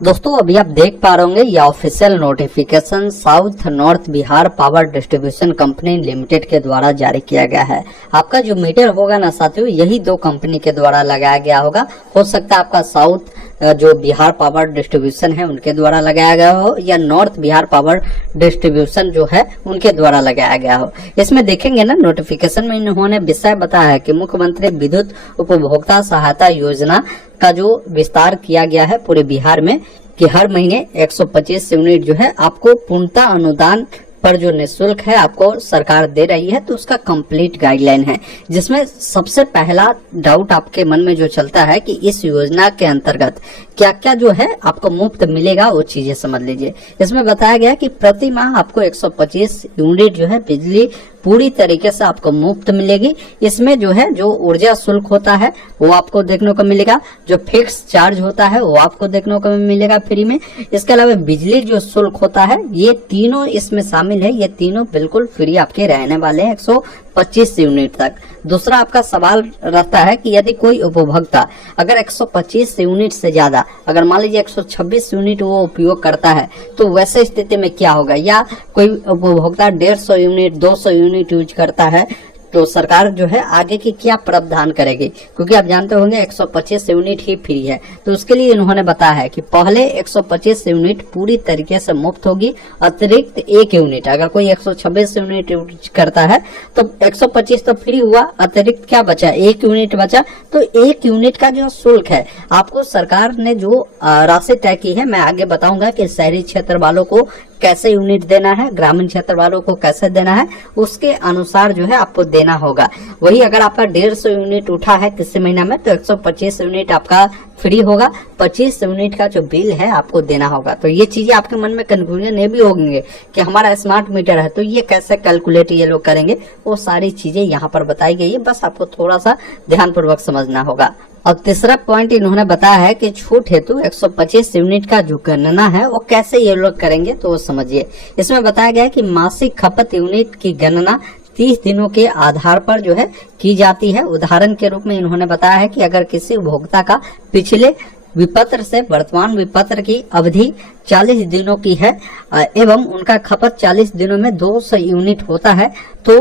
दोस्तों अभी आप देख पा रहे होंगे ये official notification south north Bihar power distribution company limited के द्वारा जारी किया गया है। आपका जो मीटर होगा ना साथियों, यही दो कंपनी के द्वारा लगाया गया होगा। हो सकता है आपका साउथ जो बिहार पावर डिस्ट्रीब्यूशन है उनके द्वारा लगाया गया हो या नॉर्थ बिहार पावर डिस्ट्रीब्यूशन जो है उनके द्वारा लगाया गया हो। इसमें देखेंगे ना नोटिफिकेशन में इन्होंने विषय बताया है कि मुख्यमंत्री विद्युत उपभोक्ता सहायता योजना का जो विस्तार किया गया है पूरे बिहार में कि हर महीने 125 यूनिट जो है आपको पूर्णतः अनुदान पर जो निःशुल्क है आपको सरकार दे रही है। तो उसका कंप्लीट गाइडलाइन है, जिसमें सबसे पहला डाउट आपके मन में जो चलता है कि इस योजना के अंतर्गत क्या क्या जो है आपको मुफ्त मिलेगा, वो चीजें समझ लीजिए। इसमें बताया गया कि प्रति माह आपको 125 यूनिट जो है बिजली पूरी तरीके से आपको मुफ्त मिलेगी। इसमें जो है जो ऊर्जा शुल्क होता है वो आपको देखने को मिलेगा, जो फिक्स चार्ज होता है वो आपको देखने को मिलेगा फ्री में। इसके अलावा बिजली जो शुल्क होता है ये तीनों इसमें शामिल है, ये तीनों बिल्कुल फ्री आपके रहने वाले हैं 125 यूनिट तक। दूसरा आपका सवाल रहता है कि यदि कोई उपभोक्ता अगर 125 यूनिट से ज्यादा अगर मान लीजिए 126 यूनिट वो उपयोग करता है तो वैसे स्थिति में क्या होगा, या कोई उपभोक्ता 150 यूनिट 200 यूनिट यूज करता है तो सरकार जो है आगे की क्या प्रावधान करेगी, क्योंकि आप जानते होंगे 125 यूनिट ही फ्री है। तो उसके लिए इन्होंने बताया है कि पहले 125 यूनिट पूरी तरीके से मुफ्त होगी, अतिरिक्त 1 यूनिट अगर कोई 126 यूनिट यूज करता है तो 125 तो फ्री हुआ, अतिरिक्त क्या बचा, 1 यूनिट बचा। तो 1 यूनिट का जो शुल्क है आपको सरकार ने जो राशि तय की है, मैं आगे बताऊंगा कि शहरी क्षेत्र वालों को कैसे यूनिट देना है, ग्रामीण क्षेत्र वालों को कैसे देना है, उसके अनुसार जो है आपको देना होगा। वही अगर आपका 150 यूनिट उठा है किसी महीना में तो 125 यूनिट आपका फ्री होगा, 25 यूनिट का जो बिल है आपको देना होगा। तो ये चीजें आपके मन में कंफ्यूजन ये भी होंगे कि हमारा स्मार्ट मीटर है तो ये कैसे कैलकुलेट ये लोग करेंगे, वो सारी चीजें यहाँ पर बताई गई है, बस आपको थोड़ा सा ध्यानपूर्वक समझना होगा। और तीसरा पॉइंट इन्होंने बताया है कि छूट हेतु 125 यूनिट का जो गणना है वो कैसे ये लोग करेंगे, तो वो समझिए। इसमें बताया गया है कि मासिक खपत यूनिट की गणना 30 दिनों के आधार पर जो है की जाती है। उदाहरण के रूप में इन्होंने बताया है कि अगर किसी उपभोक्ता का पिछले विपत्र से वर्तमान विपत्र की अवधि 40 दिनों की है एवं उनका खपत 40 दिनों में 200 यूनिट होता है तो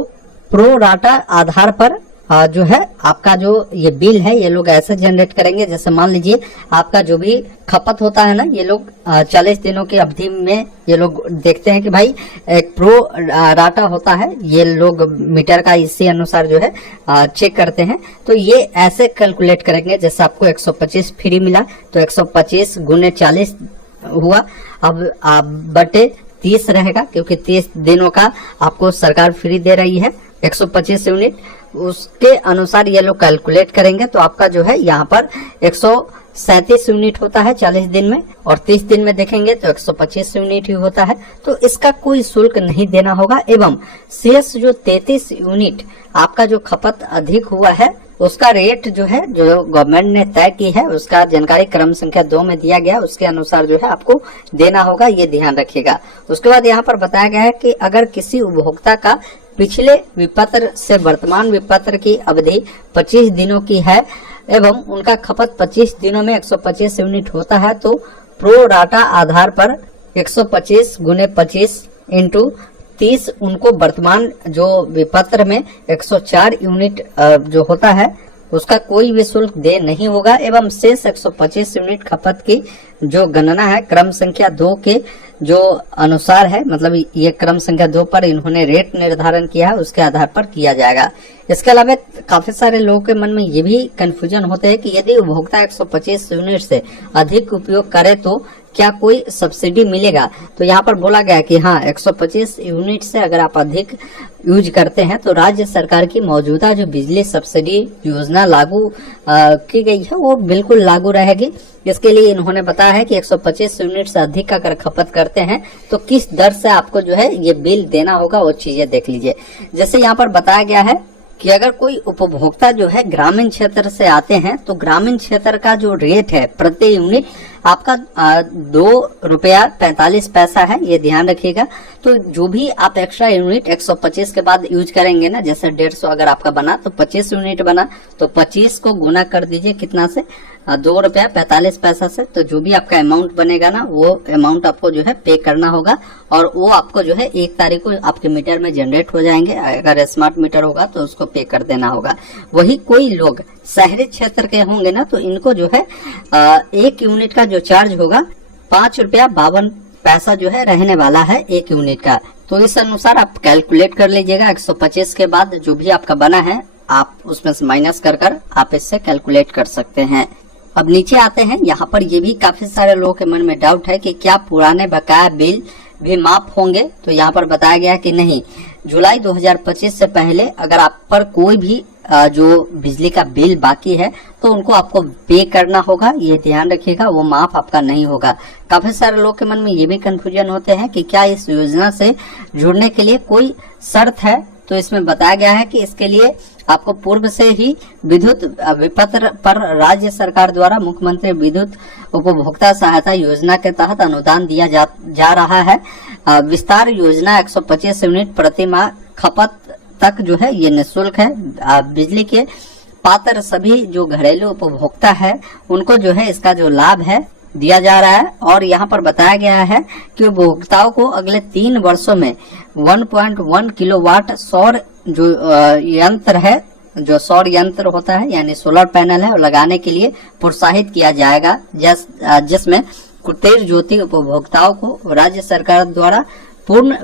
प्रो राटा आधार पर जो है आपका जो ये बिल है ये लोग ऐसे जनरेट करेंगे। जैसे मान लीजिए आपका जो भी खपत होता है ना, ये लोग 40 दिनों की अवधि में ये लोग देखते हैं कि भाई एक प्रो डाटा होता है, ये लोग मीटर का इसी अनुसार जो है चेक करते हैं। तो ये ऐसे कैलकुलेट करेंगे, जैसे आपको 125 फ्री मिला तो 125 गुने 40 हुआ, अब बटे 30 रहेगा, क्योंकि 30 दिनों का आपको सरकार फ्री दे रही है 125 यूनिट, उसके अनुसार ये लोग कैलकुलेट करेंगे। तो आपका जो है यहाँ पर 137 यूनिट होता है 40 दिन में, और 30 दिन में देखेंगे तो 125 यूनिट ही होता है। तो इसका कोई शुल्क नहीं देना होगा। एवं शेष जो 33 यूनिट आपका जो खपत अधिक हुआ है उसका रेट जो है जो गवर्नमेंट ने तय की है उसका जानकारी क्रम संख्या 2 में दिया गया, उसके अनुसार जो है आपको देना होगा, ये ध्यान रखिएगा। उसके बाद यहाँ पर बताया गया है कि अगर किसी उपभोक्ता का पिछले विपत्र से वर्तमान विपत्र की अवधि 25 दिनों की है एवं उनका खपत 25 दिनों में 125 यूनिट होता है तो प्रो डाटा आधार पर 125 गुने 25 इंटू 30 उनको वर्तमान जो विपत्र में 104 यूनिट जो होता है उसका कोई भी शुल्क दे नहीं होगा। एवं शेष 125 यूनिट खपत की जो गणना है क्रम संख्या 2 के जो अनुसार है, मतलब ये क्रम संख्या 2 पर इन्होंने रेट निर्धारण किया है, उसके आधार पर किया जाएगा। इसके अलावा काफी सारे लोगों के मन में ये भी कंफ्यूजन होते हैं कि यदि उपभोक्ता 125 यूनिट से अधिक उपयोग करे तो क्या कोई सब्सिडी मिलेगा। तो यहाँ पर बोला गया कि हाँ 125 यूनिट से अगर आप अधिक यूज करते हैं तो राज्य सरकार की मौजूदा जो बिजली सब्सिडी योजना लागू की गई है वो बिल्कुल लागू रहेगी। इसके लिए इन्होंने बताया है कि 125 यूनिट से अधिक अगर खपत करते हैं तो किस दर से आपको जो है ये बिल देना होगा, वो चीजें देख लीजिए। जैसे यहाँ पर बताया गया है कि अगर कोई उपभोक्ता जो है ग्रामीण क्षेत्र से आते हैं तो ग्रामीण क्षेत्र का जो रेट है प्रति यूनिट आपका 2.45 रुपया है, ये ध्यान रखिएगा। तो जो भी आप एक्स्ट्रा यूनिट 125 के बाद यूज करेंगे ना, जैसे 150 अगर आपका बना तो 25 यूनिट बना तो 25 को गुना कर दीजिए कितना से ₹2.45 से। तो जो भी आपका अमाउंट बनेगा ना, वो अमाउंट आपको जो है पे करना होगा और वो आपको जो है 1 तारीख को आपके मीटर में जनरेट हो जाएंगे। अगर स्मार्ट मीटर होगा तो उसको पे कर देना होगा। वही कोई लोग शहरी क्षेत्र के होंगे ना, तो इनको जो है 1 यूनिट का जो चार्ज होगा ₹5.52 जो है रहने वाला है 1 यूनिट का। तो इस अनुसार आप कैलकुलेट कर लीजिएगा। 125 के बाद जो भी आपका बना है आप उसमें से माइनस कर आप इससे कैलकुलेट कर सकते हैं। अब नीचे आते हैं, यहाँ पर ये भी काफी सारे लोगों के मन में डाउट है कि क्या पुराने बकाया बिल भी माफ होंगे। तो यहाँ पर बताया गया कि नहीं, जुलाई 2025 से पहले अगर आप पर कोई भी जो बिजली का बिल बाकी है तो उनको आपको पे करना होगा, ये ध्यान रखिएगा, वो माफ आपका नहीं होगा। काफी सारे लोग के मन में ये भी कंफ्यूजन होते हैं कि क्या इस योजना से जुड़ने के लिए कोई शर्त है। तो इसमें बताया गया है कि इसके लिए आपको पूर्व से ही विद्युत विपत्र पर राज्य सरकार द्वारा मुख्यमंत्री विद्युत उपभोक्ता सहायता योजना के तहत अनुदान दिया जा रहा है। विस्तार योजना 125 यूनिट प्रति माह खपत तक जो है ये निःशुल्क है। बिजली के पात्र सभी जो घरेलू उपभोक्ता है उनको जो है इसका जो लाभ है दिया जा रहा है। और यहाँ पर बताया गया है कि उपभोक्ताओं को अगले 3 वर्षों में 1.1 किलोवाट सौर जो यंत्र है, जो सौर यंत्र होता है यानी सोलर पैनल है, लगाने के लिए प्रोत्साहित किया जाएगा, जिसमें कुटीर ज्योति उपभोक्ताओं को राज्य सरकार द्वारा पूर्ण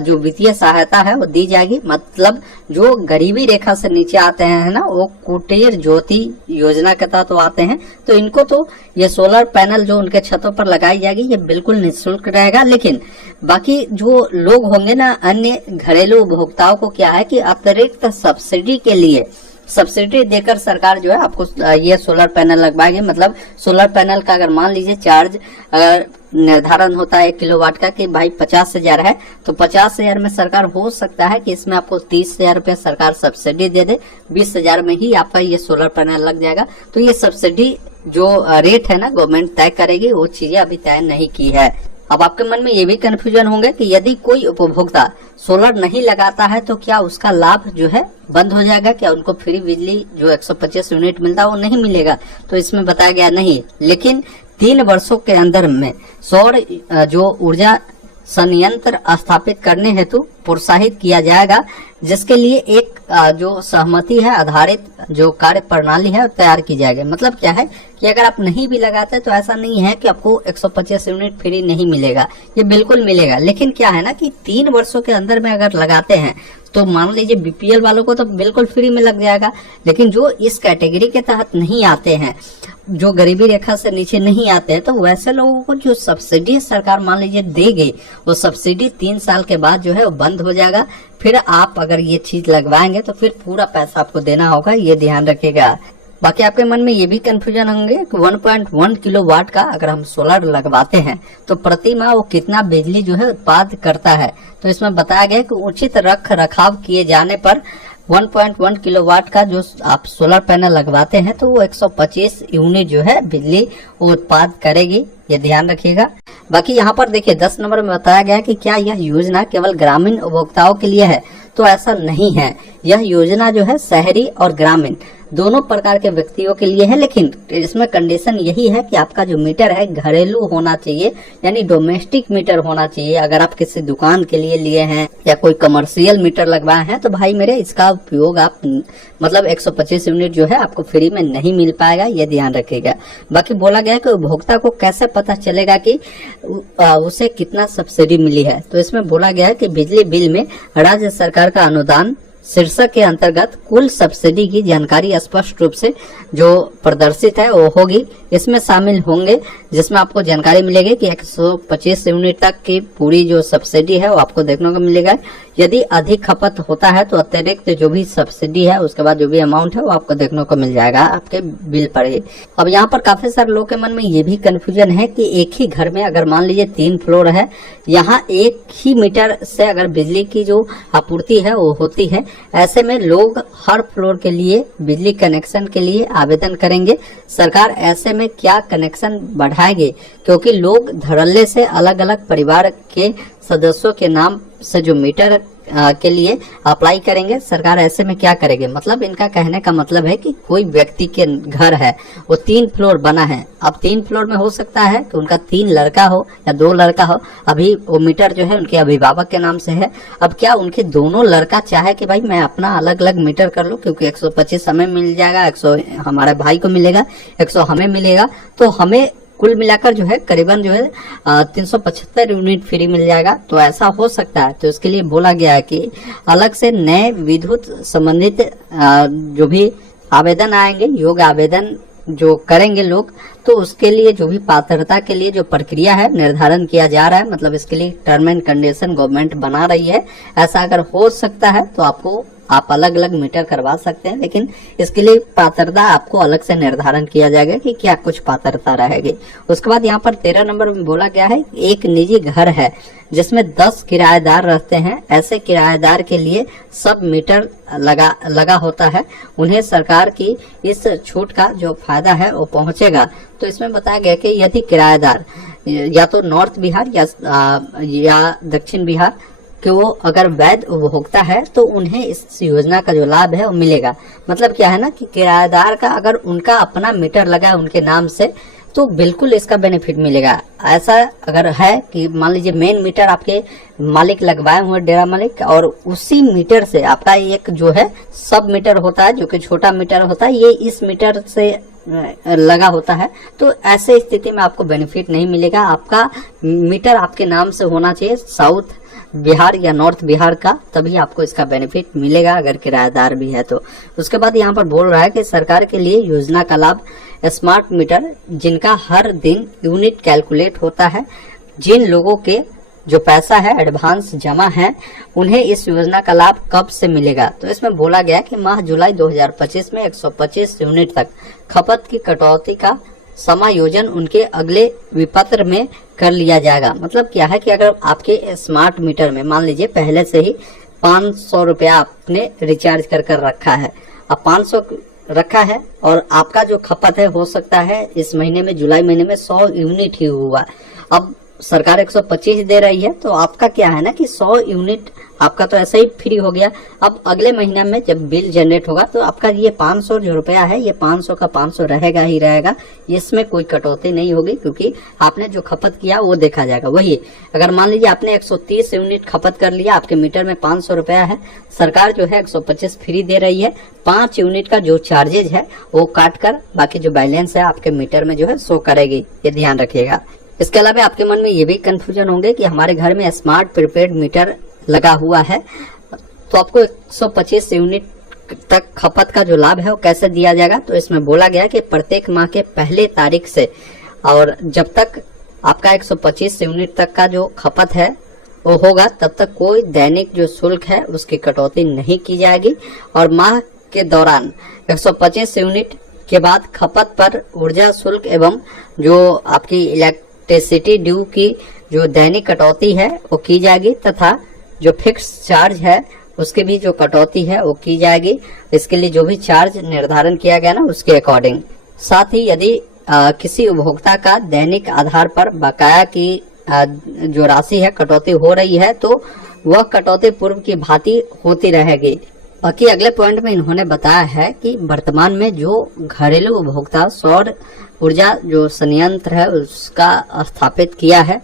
जो वित्तीय सहायता है वो दी जाएगी। मतलब जो गरीबी रेखा से नीचे आते हैं ना, वो कुटीर ज्योति योजना के तहत तो आते हैं, तो इनको तो ये सोलर पैनल जो उनके छतों पर लगाई जाएगी ये बिल्कुल निःशुल्क रहेगा। लेकिन बाकी जो लोग होंगे ना, अन्य घरेलू उपभोक्ताओं को क्या है कि अतिरिक्त सब्सिडी के लिए सब्सिडी देकर सरकार जो है आपको ये सोलर पैनल लगवाएगी। मतलब सोलर पैनल का अगर मान लीजिए चार्ज अगर निर्धारण होता है 1 किलोवाट का कि भाई 50,000 है, तो 50,000 में सरकार हो सकता है कि इसमें आपको 30,000 रुपया सरकार सब्सिडी दे दे, 20,000 में ही आपका ये सोलर पैनल लग जाएगा। तो ये सब्सिडी जो रेट है ना गवर्नमेंट तय करेगी, वो चीजें अभी तय नहीं की है। अब आपके मन में ये भी कंफ्यूजन होंगे कि यदि कोई उपभोक्ता सोलर नहीं लगाता है तो क्या उसका लाभ जो है बंद हो जाएगा, क्या उनको फ्री बिजली जो 125 यूनिट मिलता है वो नहीं मिलेगा। तो इसमें बताया गया नहीं, लेकिन 3 वर्षों के अंदर में सौर जो ऊर्जा संयंत्र स्थापित करने हेतु प्रोत्साहित किया जाएगा, जिसके लिए एक जो सहमति है आधारित जो कार्य प्रणाली है तैयार की जाएगी। मतलब क्या है कि अगर आप नहीं भी लगाते तो ऐसा नहीं है कि आपको 125 यूनिट फ्री नहीं मिलेगा, ये बिल्कुल मिलेगा। लेकिन क्या है ना कि 3 वर्षों के अंदर में अगर लगाते हैं तो मान लीजिए बीपीएल वालों को तो बिल्कुल फ्री में लग जाएगा, लेकिन जो इस कैटेगरी के तहत नहीं आते हैं, जो गरीबी रेखा से नीचे नहीं आते हैं, तो वैसे लोगों को जो सब्सिडी सरकार मान लीजिए देगी, वो सब्सिडी 3 साल के बाद जो है वो बंद हो जाएगा। फिर आप अगर ये चीज लगवाएंगे तो फिर पूरा पैसा आपको देना होगा, ये ध्यान रखिएगा। बाकी आपके मन में ये भी कंफ्यूजन होंगे कि 1.1 किलोवाट का अगर हम सोलर लगवाते हैं तो प्रति माह वो कितना बिजली जो है उत्पादन करता है। तो इसमें बताया गया कि उचित रख रखाव किए जाने पर 1.1 किलोवाट का जो आप सोलर पैनल लगवाते हैं तो वो 125 यूनिट जो है बिजली उत्पादन करेगी, ये ध्यान रखिएगा। बाकी यहाँ पर देखिए 10 नंबर में बताया गया है कि क्या यह योजना केवल ग्रामीण उपभोक्ताओं के लिए है, तो ऐसा नहीं है। यह योजना जो है शहरी और ग्रामीण दोनों प्रकार के व्यक्तियों के लिए है, लेकिन इसमें कंडीशन यही है कि आपका जो मीटर है घरेलू होना चाहिए, यानी डोमेस्टिक मीटर होना चाहिए। अगर आप किसी दुकान के लिए लिए हैं या कोई कमर्शियल मीटर लगवाए हैं तो भाई मेरे इसका उपयोग आप मतलब 125 यूनिट जो है आपको फ्री में नहीं मिल पाएगा, ये ध्यान रखिएगा। बाकी बोला गया है कि उपभोक्ता को कैसे पता चलेगा कि उसे कितना सब्सिडी मिली है। तो इसमें बोला गया है कि बिजली बिल में राज्य सरकार का अनुदान शीर्षक के अंतर्गत कुल सब्सिडी की जानकारी स्पष्ट रूप से जो प्रदर्शित है वो होगी। इसमें शामिल होंगे जिसमें आपको जानकारी मिलेगी कि 125 यूनिट तक की पूरी जो सब्सिडी है वो आपको देखने को मिलेगा। यदि अधिक खपत होता है तो अतिरिक्त जो भी सब्सिडी है उसके बाद जो भी अमाउंट है वो आपको देखने को मिल जाएगा आपके बिल पर ही। अब यहाँ पर काफी सारे लोगों के मन में ये भी कंफ्यूजन है कि एक ही घर में अगर मान लीजिए 3 फ्लोर है, यहाँ एक ही मीटर से अगर बिजली की जो आपूर्ति है वो होती है, ऐसे में लोग हर फ्लोर के लिए बिजली कनेक्शन के लिए आवेदन करेंगे। सरकार ऐसे में क्या कनेक्शन बढ़ाएगी, क्योंकि लोग धड़ल्ले से अलग अलग परिवार के सदस्यों के नाम से जो मीटर के लिए अप्लाई करेंगे। सरकार ऐसे में क्या करेगी, मतलब इनका कहने का मतलब है कि कोई व्यक्ति के घर है, वो 3 फ्लोर बना है। अब 3 फ्लोर में हो सकता है कि उनका 3 लड़का हो या 2 लड़का हो। अभी वो मीटर जो है उनके अभिभावक के नाम से है। अब क्या उनके दोनों लड़का चाहे कि भाई मैं अपना अलग अलग मीटर कर लूं, क्योंकि 125 हमें मिल जाएगा, 100 हमारे भाई को मिलेगा, 100 हमें मिलेगा, तो हमें कुल मिलाकर जो है करीबन जो है 375 यूनिट फ्री मिल जाएगा। तो ऐसा हो सकता है। तो इसके लिए बोला गया है कि अलग से नए विद्युत संबंधित जो भी आवेदन आएंगे, योग्य आवेदन जो करेंगे लोग, तो उसके लिए जो भी पात्रता के लिए जो प्रक्रिया है निर्धारण किया जा रहा है, मतलब इसके लिए टर्म एंड कंडीशन गवर्नमेंट बना रही है। ऐसा अगर हो सकता है तो आप अलग अलग मीटर करवा सकते हैं, लेकिन इसके लिए पात्रता आपको अलग से निर्धारण किया जाएगा कि क्या कुछ पात्रता रहेगी। उसके बाद यहाँ पर 13 नंबर में बोला गया है, एक निजी घर है जिसमें 10 किराएदार रहते हैं, ऐसे किराएदार के लिए सब मीटर लगा होता है, उन्हें सरकार की इस छूट का जो फायदा है वो पहुंचेगा। तो इसमें बताया गया कि यदि किराएदार या तो नॉर्थ बिहार या दक्षिण बिहार कि वो अगर वैध उपभोक्ता है तो उन्हें इस योजना का जो लाभ है वो मिलेगा। मतलब क्या है ना कि किराएदार का अगर उनका अपना मीटर लगा है उनके नाम से, तो बिल्कुल इसका बेनिफिट मिलेगा। ऐसा अगर है कि मान लीजिए मेन मीटर आपके मालिक लगवाए हुए डेरा मालिक, और उसी मीटर से आपका एक जो है सब मीटर होता है जो कि छोटा मीटर होता है, ये इस मीटर से लगा होता है, तो ऐसे स्थिति में आपको बेनिफिट नहीं मिलेगा। आपका मीटर आपके नाम से होना चाहिए, साउथ बिहार या नॉर्थ बिहार का, तभी आपको इसका बेनिफिट मिलेगा अगर किराएदार भी है तो। उसके बाद यहाँ पर बोल रहा है कि सरकार के लिए योजना का लाभ स्मार्ट मीटर जिनका हर दिन यूनिट कैलकुलेट होता है, जिन लोगों के जो पैसा है एडवांस जमा है, उन्हें इस योजना का लाभ कब से मिलेगा। तो इसमें बोला गया कि माह जुलाई 2025 में 125 यूनिट तक खपत की कटौती का समायोजन उनके अगले विपत्र में कर लिया जाएगा। मतलब क्या है कि अगर आपके स्मार्ट मीटर में मान लीजिए पहले से ही 500 रुपया आपने रिचार्ज कर रखा है, अब 500 रखा है और आपका जो खपत है हो सकता है इस महीने में जुलाई महीने में 100 यूनिट ही हुआ, अब सरकार 125 दे रही है, तो आपका क्या है ना कि 100 यूनिट आपका तो ऐसे ही फ्री हो गया। अब अगले महीने में जब बिल जनरेट होगा तो आपका ये 500 जो रुपया है, ये 500 का 500 रहेगा ही रहेगा, इसमें कोई कटौती नहीं होगी, क्योंकि आपने जो खपत किया वो देखा जाएगा। वही अगर मान लीजिए आपने 130 यूनिट खपत कर लिया, आपके मीटर में 500 रुपया है, सरकार जो है 125 फ्री दे रही है, 5 यूनिट का जो चार्जेज है वो काट कर बाकी जो बैलेंस है आपके मीटर में जो है शो करेगी, ये ध्यान रखिएगा। इसके अलावा आपके मन में ये भी कंफ्यूजन होंगे कि हमारे घर में स्मार्ट प्रीपेड मीटर लगा हुआ है, तो आपको 125 यूनिट तक खपत का जो लाभ है वो कैसे दिया जाएगा। तो इसमें बोला गया कि प्रत्येक माह के पहले तारीख से और जब तक आपका 125 यूनिट तक का जो खपत है वो होगा, तब तक कोई दैनिक जो शुल्क है उसकी कटौती नहीं की जाएगी, और माह के दौरान 125 यूनिट के बाद खपत पर ऊर्जा शुल्क एवं जो आपकी इलेक्ट्रिसिटी ड्यू की जो दैनिक कटौती है वो की जाएगी, तथा जो फिक्स चार्ज है उसके भी जो कटौती है वो की जाएगी। इसके लिए जो भी चार्ज निर्धारण किया गया ना उसके अकॉर्डिंग। साथ ही यदि किसी उपभोक्ता का दैनिक आधार पर बकाया की जो राशि है कटौती हो रही है, तो वह कटौती पूर्व की भांति होती रहेगी। बाकी अगले पॉइंट में इन्होंने बताया है कि वर्तमान में जो घरेलू उपभोक्ता सौर ऊर्जा जो संयंत्र है उसका स्थापित किया है,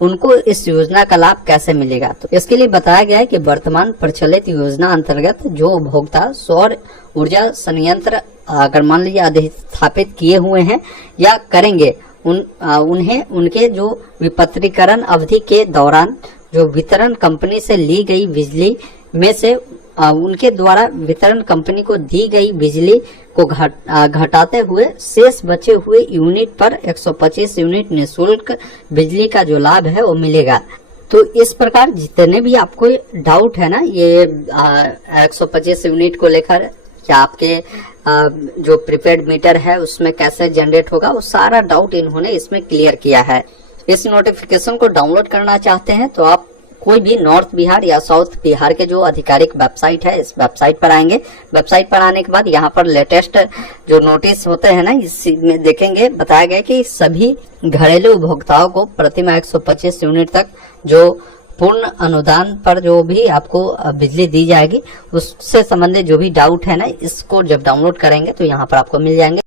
उनको इस योजना का लाभ कैसे मिलेगा। तो इसके लिए बताया गया है कि वर्तमान प्रचलित योजना अंतर्गत जो उपभोक्ता सौर ऊर्जा संयंत्र अगर मान लीजिए अधिस्थापित किए हुए हैं या करेंगे, उन्हें उनके जो विपत्रीकरण अवधि के दौरान जो वितरण कंपनी से ली गई बिजली में से उनके द्वारा वितरण कंपनी को दी गई बिजली को घटाते हुए शेष बचे हुए यूनिट पर 125 यूनिट निःशुल्क बिजली का जो लाभ है वो मिलेगा। तो इस प्रकार जितने भी आपको डाउट है ना ये 125 यूनिट को लेकर, क्या आपके जो प्रीपेड मीटर है उसमें कैसे जनरेट होगा, वो सारा डाउट इन्होंने इसमें क्लियर किया है। इस नोटिफिकेशन को डाउनलोड करना चाहते हैं तो आप कोई भी नॉर्थ बिहार या साउथ बिहार के जो आधिकारिक वेबसाइट है इस वेबसाइट पर आएंगे। वेबसाइट पर आने के बाद यहाँ पर लेटेस्ट जो नोटिस होते हैं ना इसमें देखेंगे, बताया गया कि सभी घरेलू उपभोक्ताओं को प्रति माह 125 यूनिट तक जो पूर्ण अनुदान पर जो भी आपको बिजली दी जाएगी उससे संबंधित जो भी डाउट है ना, इसको जब डाउनलोड करेंगे तो यहाँ पर आपको मिल जाएंगे।